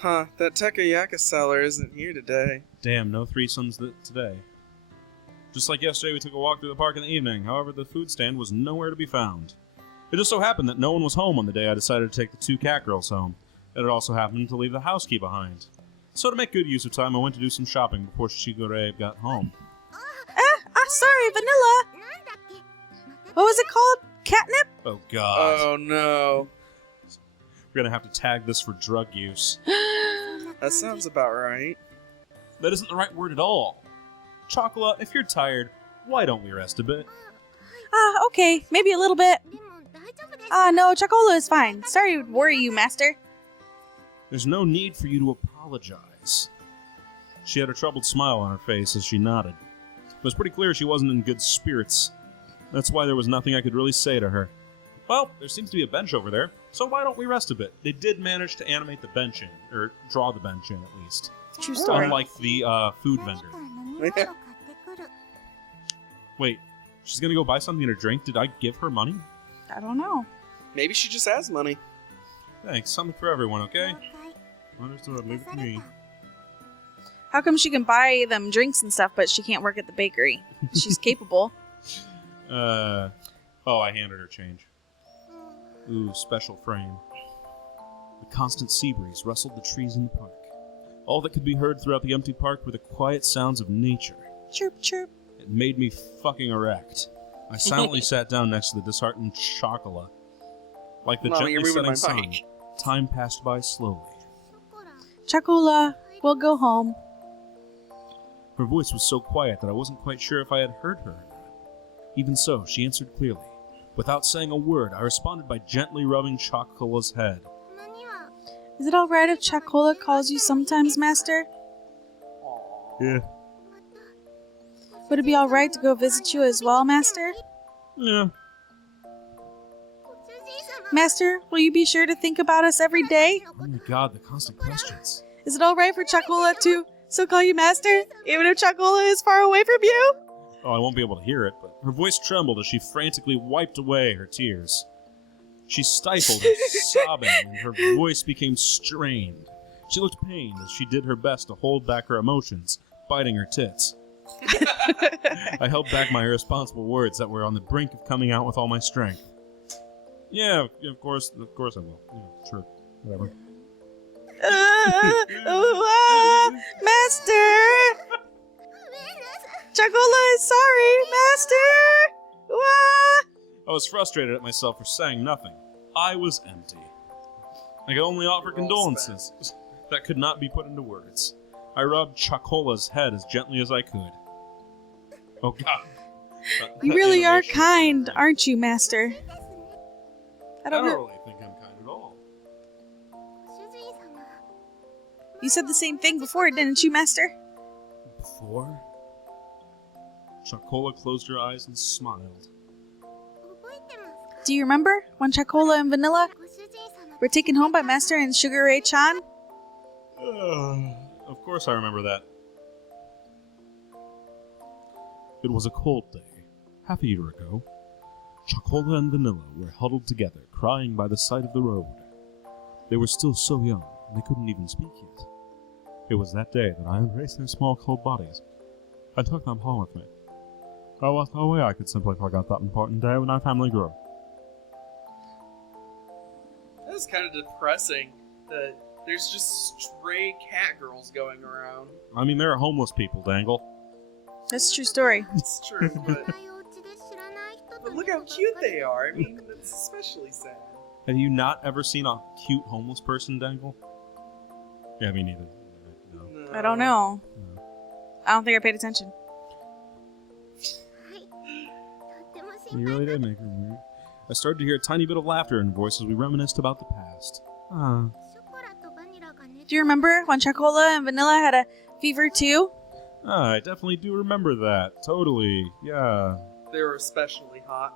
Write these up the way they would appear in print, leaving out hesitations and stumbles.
Huh, that Tekayaka seller isn't here today. Damn, no threesomes today. Just like yesterday, we took a walk through the park in the evening. However, the food stand was nowhere to be found. It just so happened that no one was home on the day I decided to take the 2 cat girls home. It had also happened to leave the house key behind. So to make good use of time, I went to do some shopping before Shigure got home. Sorry, Vanilla. What was it called? Catnip? Oh, God. Oh, no. We're gonna have to tag this for drug use. That sounds about right. That isn't the right word at all. Chocolate, if you're tired, why don't we rest a bit? Okay, maybe a little bit. No, Chocola is fine. Sorry to worry you, Master. There's no need for you to apologize. She had a troubled smile on her face as she nodded. It was pretty clear she wasn't in good spirits. That's why there was nothing I could really say to her. Well, there seems to be a bench over there, so why don't we rest a bit? They did manage to animate the bench in, or draw the bench in at least. True story. Unlike the food vendor. Wait, she's gonna go buy something to drink? Did I give her money? I don't know. Maybe she just has money. Thanks, something for everyone, okay? Understood, leave it to me. How come she can buy them drinks and stuff, but she can't work at the bakery? She's capable. Oh, I handed her change. Ooh, special frame. The constant sea breeze rustled the trees in the park. All that could be heard throughout the empty park were the quiet sounds of nature. Chirp, chirp. It made me fucking erect. I silently sat down next to the disheartened Chocola. Like the Mommy, gently you're moving setting my sun, mic. time passed by slowly. Chocola, we'll go home. Her voice was so quiet that I wasn't quite sure if I had heard her or not. Even so, she answered clearly. Without saying a word, I responded by gently rubbing Chocola's head. Is it alright if Chocola calls you sometimes, Master? Yeah. Would it be alright to go visit you as well, Master? Yeah. Master, will you be sure to think about us every day? Oh my god, the constant questions. Is it alright for Chocola to so call you Master, even if Chocola is far away from you? Oh, I won't be able to hear it, but her voice trembled as she frantically wiped away her tears. She stifled her sobbing, and her voice became strained. She looked pained as she did her best to hold back her emotions, biting her tits. I held back my irresponsible words that were on the brink of coming out with all my strength. Yeah, of course I will. Yeah, sure, whatever. Master! Chocola is sorry, Master! I was frustrated at myself for saying nothing. I was empty. I could only offer condolences that could not be put into words. I rubbed Chocola's head as gently as I could. Oh god. You really are kind, aren't you, Master? I don't really think I'm kind at all. You said the same thing before, didn't you, Master? Before? Chocola closed her eyes and smiled. Do you remember when Chocola and Vanilla were taken home by Master and Sugar Ray-chan? Of course I remember that. It was a cold day, half a year ago. Chocola and Vanilla were huddled together, crying by the side of the road. They were still so young, they couldn't even speak yet. It was that day that I embraced their small cold bodies. I took them home with me. There was no way I could simply forget that important day when our family grew. That is kind of depressing that there's just stray cat girls going around. I mean, there are homeless people, Dangle. That's a true story. It's true, but look how cute they are. I mean, it's especially sad. Have you not ever seen a cute homeless person, Dangle? Yeah, me neither. No. I don't know. No. I don't think I paid attention. You really did make her weird. I started to hear a tiny bit of laughter in her voice as we reminisced about the past. Do you remember when Chocola and Vanilla had a fever too? I definitely do remember that. Totally. Yeah. They were especially hot.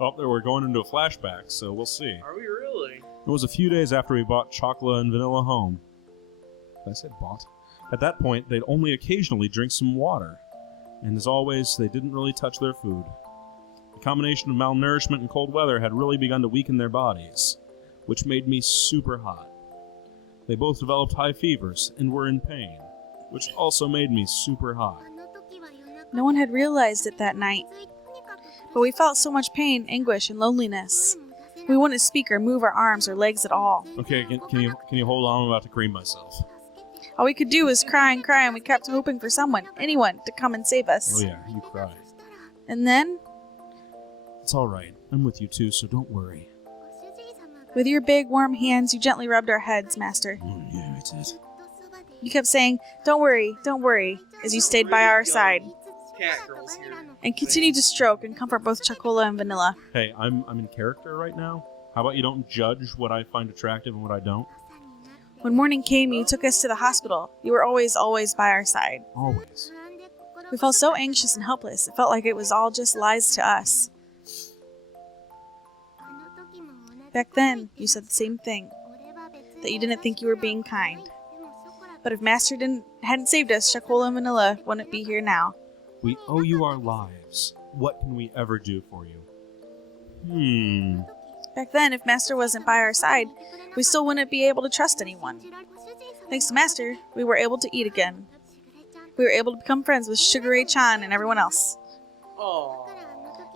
Oh, we're going into a flashback, so we'll see. Are we really? It was a few days after we bought Chocola and Vanilla home. I said bought. At that point, they'd only occasionally drink some water. And as always, they didn't really touch their food. The combination of malnourishment and cold weather had really begun to weaken their bodies, which made me super hot. They both developed high fevers and were in pain, which also made me super hot. No one had realized it that night, but we felt so much pain, anguish, and loneliness. We wouldn't speak or move our arms or legs at all. Okay, can you hold on? I'm about to cream myself. All we could do was cry, and we kept hoping for someone, anyone, to come and save us. Oh yeah, you cry. And then, It's alright. I'm with you too, so don't worry. with your big, warm hands, you gently rubbed our heads, Master. Yeah, I did. You kept saying, don't worry, as you stayed by our side, Cat girls here. and continued to stroke and comfort both Chocola and Vanilla. Hey, I'm in character right now. How about you don't judge what I find attractive and what I don't? When morning came, you took us to the hospital. You were always by our side. Always. We felt so anxious and helpless. It felt like it was all just lies to us. Back then, you said the same thing, that you didn't think you were being kind. But if Master hadn't saved us, Chocola and Vanilla wouldn't be here now. We owe you our lives. What can we ever do for you? Back then, if Master wasn't by our side, we still wouldn't be able to trust anyone. Thanks to Master, we were able to eat again. We were able to become friends with Sugar Ray-chan and everyone else. Aww.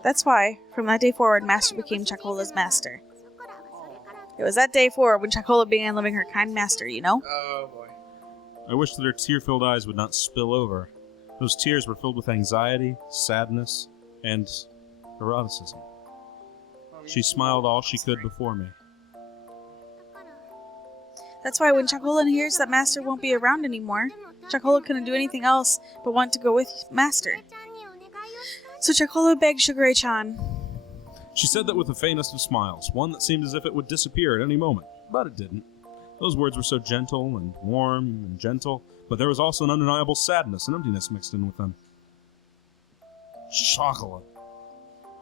That's why, from that day forward, Master became Chocola's master. It was that day forward when Chocola began loving her kind master, you know? Oh boy. I wish that her tear-filled eyes would not spill over. Those tears were filled with anxiety, sadness, and eroticism. She smiled all she could before me. That's why when Chocola hears that Master won't be around anymore, Chocola couldn't do anything else but want to go with Master. So Chocola begged Sugar Ray-chan. She said that with the faintest of smiles, one that seemed as if it would disappear at any moment, but it didn't. Those words were so gentle and warm and gentle, but there was also an undeniable sadness and emptiness mixed in with them. Chocolate.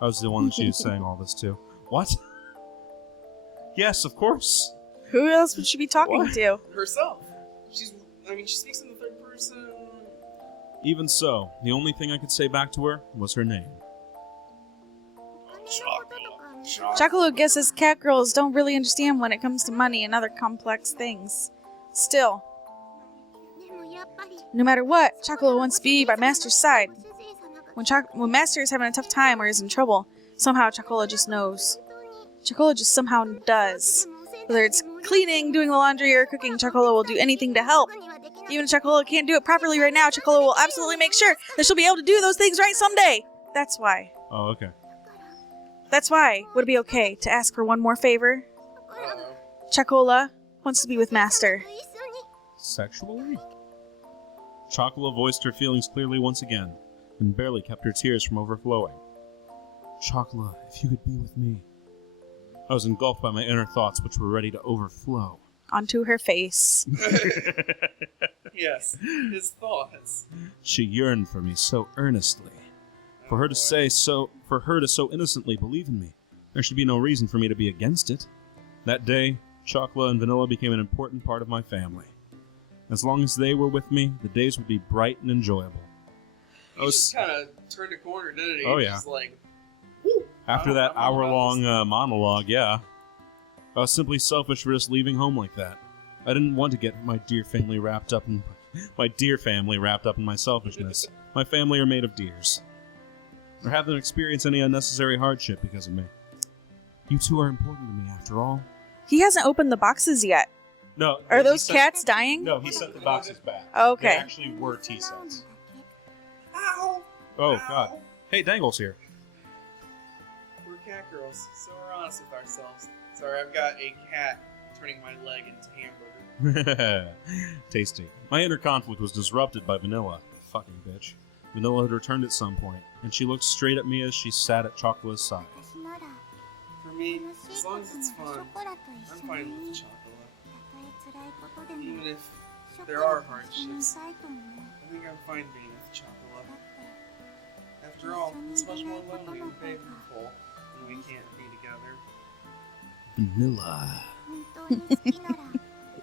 I was the one that she was saying all this to. What? Yes, of course. Who else would she be talking What? to? Herself. She speaks in the third person. Even so, the only thing I could say back to her was her name. Chocola guesses cat girls don't really understand when it comes to money and other complex things. Still, no matter what, Chocola wants to be by Master's side. When Master is having a tough time or is in trouble, somehow Chocola just knows. Chocola just somehow does. Whether it's cleaning, doing the laundry, or cooking, Chocola will do anything to help. Even if Chocola can't do it properly right now, Chocola will absolutely make sure that she'll be able to do those things right someday. That's why. Oh, okay. That's why. Would it be okay to ask for one more favor? Chocola wants to be with Master. Sexually? Chocola voiced her feelings clearly once again, and barely kept her tears from overflowing. Chocola, if you could be with me. I was engulfed by my inner thoughts, which were ready to overflow. Onto her face. Yes, his thoughts. She yearned for me so earnestly. For her to so innocently believe in me, there should be no reason for me to be against it. That day, Chocola and Vanilla became an important part of my family. As long as they were with me, the days would be bright and enjoyable. He just kind of turned a corner, didn't he? Oh, yeah. Just like, After that I don't know hour-long about monologue, yeah. I was simply selfish for just leaving home like that. I didn't want to get my dear family wrapped up in my selfishness. My family are made of deers. Or have them experience any unnecessary hardship because of me. You two are important to me, after all. He hasn't opened the boxes yet. No. Are those cats dying? No, he sent the boxes back. Okay. They actually were tea sets. Ow! Oh, Ow. God. Hey, Dangle's here. We're cat girls, so we're honest with ourselves. Sorry, I've got a cat turning my leg into hamburger. Tasty. My inner conflict was disrupted by Vanilla. Fucking bitch. Vanilla had returned at some point, and she looked straight at me as she sat at Chocola's side. For me, as long as it's fun, I'm fine with chocolate. Even if there are hardships, I think I'm fine being with chocolate. After all, it's much more lonely and painful when we can't be together. Vanilla. If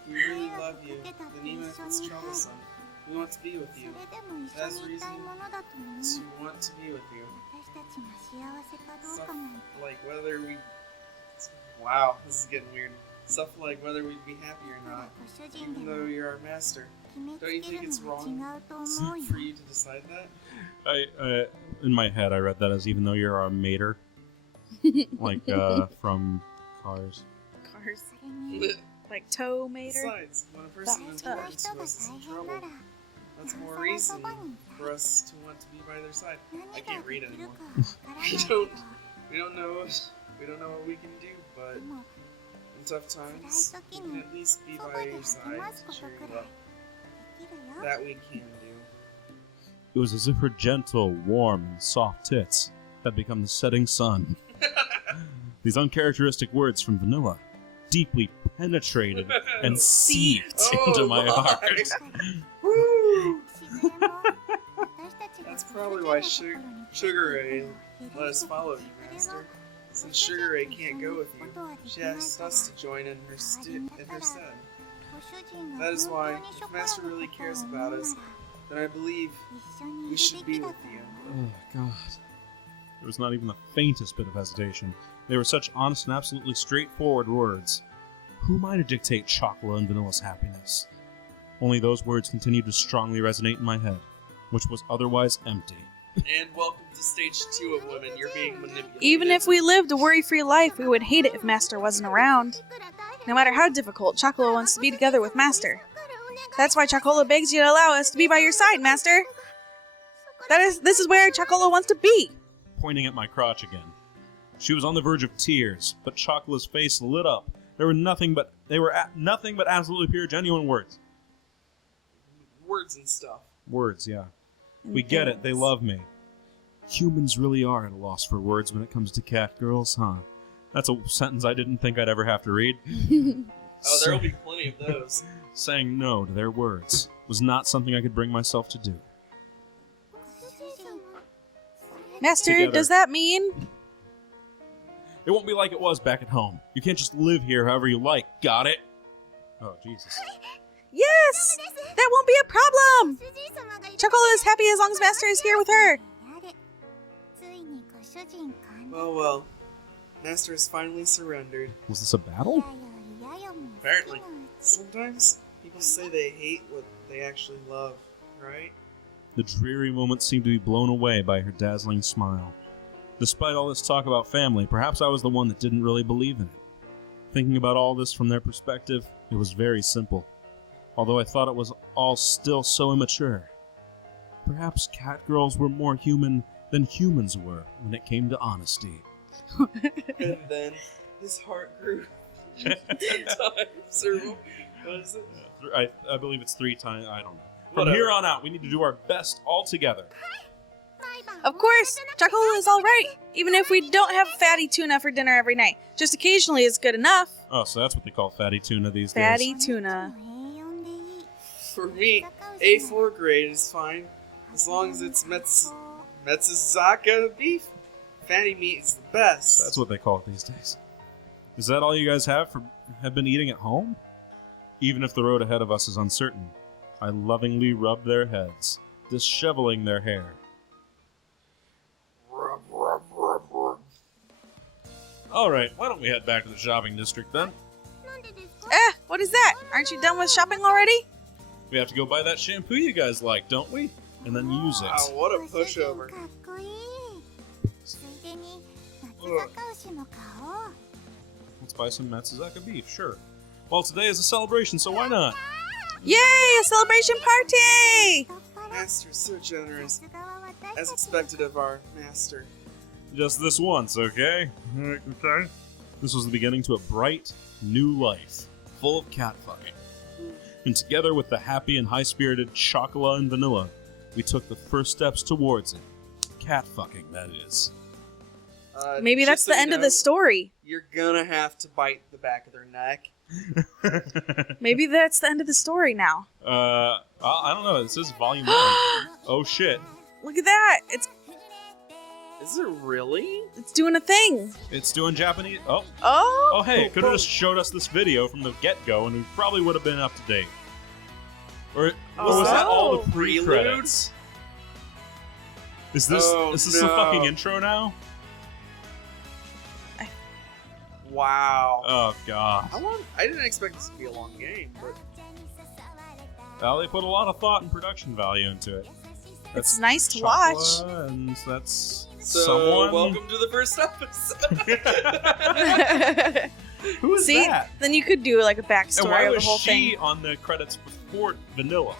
we really love you, then even if it's troublesome, we want to be with you. That's the reason to want to be with you. Stuff like whether we... Wow, this is getting weird. Stuff like whether we'd be happy or not, even though you're our master. Don't you think it's wrong for you to decide that? In my head, I read that as even though you're our mater. Like, from Cars. Cars. Like tow mater? Besides, when a person of importance to us is in trouble, that's more reason for us to want to be by their side. I can't read anymore. We don't know what we can do, but in tough times, we can at least be by your side to cheer you up. That we can do. It was as if her gentle, warm, and soft tits had become the setting sun. These uncharacteristic words from Vanilla deeply penetrated and seeped into my heart. Woo! That's probably why Sugar Ray let us follow you, Master. Since Sugar Ray can't go with you, she asked us to join in her stead. That is why, if Master really cares about us, then I believe we should be with you. Oh, God. There was not even the faintest bit of hesitation. They were such honest and absolutely straightforward words. Who am I to dictate Chocolate and Vanilla's happiness? Only those words continued to strongly resonate in my head, which was otherwise empty. And welcome to stage 2 of women. You're being manipulated. Even if we lived a worry-free life, we would hate it if Master wasn't around. No matter how difficult, Chocola wants to be together with Master. That's why Chocola begs you to allow us to be by your side, Master. This is where Chocola wants to be. Pointing at my crotch again. She was on the verge of tears, but Chocola's face lit up. They were nothing but absolutely pure, genuine words. Words and stuff. Words, yeah. We get it. They love me. Humans really are at a loss for words when it comes to cat girls, huh? That's a sentence I didn't think I'd ever have to read. Oh, there'll be plenty of those. Saying no to their words was not something I could bring myself to do. Master, Together. does that mean... It won't be like it was back at home. You can't just live here however you like. Got it? Oh, Jesus. Yes! That won't be a problem! Chocola is happy as long as Master is here with her. Well. Master has finally surrendered. Was this a battle? Apparently. Sometimes people say they hate what they actually love, right? The dreary moment seemed to be blown away by her dazzling smile. Despite all this talk about family, perhaps I was the one that didn't really believe in it. Thinking about all this from their perspective, it was very simple. Although I thought it was all still so immature. Perhaps cat girls were more human than humans were when it came to honesty. And then his heart grew 10 times. Or what is it? I believe it's 3 times. I don't know. From Whatever. here on out, we need to do our best all together. Of course, Chocola is alright, even if we don't have fatty tuna for dinner every night. Just occasionally is good enough. Oh, so that's what they call fatty tuna these Fatty days. tuna. For me, A4 grade is fine. As long as it's Metsuzaka beef. Fatty meat is the best. That's what they call it these days. Is that all you guys have been eating at home? Even if the road ahead of us is uncertain, I lovingly rub their heads, disheveling their hair. Alright, why don't we head back to the shopping district then? What is that? Aren't you done with shopping already? We have to go buy that shampoo you guys like, don't we? And then use it. Wow, what a pushover. Ugh. Let's buy some Matsuzaka beef, sure. Well, today is a celebration, so why not? Yay! A celebration party! Master's so generous. As expected of our master. Just this once, okay? Okay. This was the beginning to a bright, new life, full of cat fucking. And together with the happy and high-spirited Chocola and Vanilla, we took the first steps towards it. Cat fucking, that is. Maybe that's the end of the story. You're gonna have to bite the back of their neck. Maybe that's the end of the story now. I don't know. This is volume 1. Oh, shit. Look at that! Is it really? It's doing a thing. It's doing Japanese. Oh, Oh! hey, it could have just showed us this video from the get-go, and we probably would have been up to date. Or was that all the pre-credits? Is this the fucking intro now? Wow. Oh god. How long? I didn't expect this to be a long game, but Well, they put a lot of thought and production value into it. It's nice to watch. Chocla, and that's so someone. welcome to the first episode. Who is See, that? then you could do like a And why backstory of the was whole she thing. on the credits before Vanilla?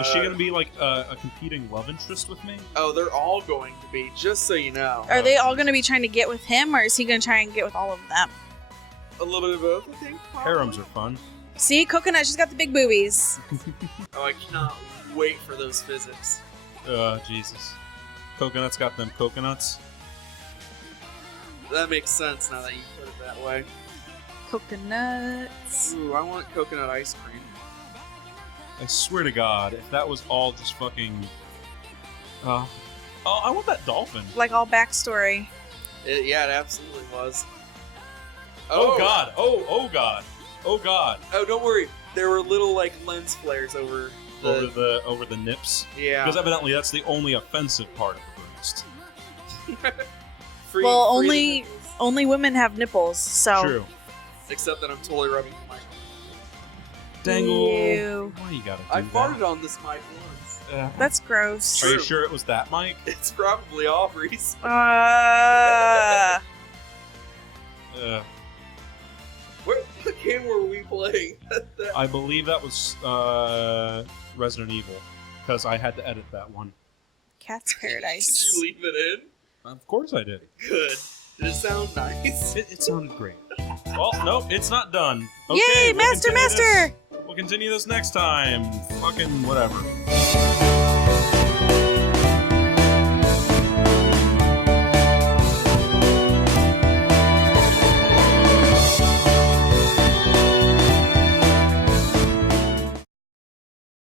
Is she gonna be like a competing love interest with me? Oh, they're all going to be. Just so you know. Are they all going to be trying to get with him, or is he going to try and get with all of them? A little bit of both, I think. Probably. Harems are fun. See, Coconut, she's got the big boobies. Oh, I cannot wait for those physics. Jesus. Coconut's got them coconuts. That makes sense now that you put it that way. Coconuts. Ooh, I want coconut ice cream. I swear to God, if that was all just fucking. Oh, I want that dolphin. Like all backstory. Yeah, it absolutely was. Oh God! Oh God! Oh God! Oh, don't worry. There were little like lens flares over Over the nips. Yeah. Because evidently that's the only offensive part of the breast. Well, free only women have nipples, so. True. Except that I'm totally rubbing the mic. Dangle. Ew. Why you gotta do I that? farted on this mic once. That's gross. Are you True. sure it was that mic? It's probably Aubrey's. What game were we playing? I believe that was Resident Evil, because I had to edit that one. Cat's Did Paradise. you leave it in? Of course I did. Good. Did it sound nice? It sounded great. Well, nope, it's not done. Yay, Okay, Master! We'll continue this next time. Fucking whatever.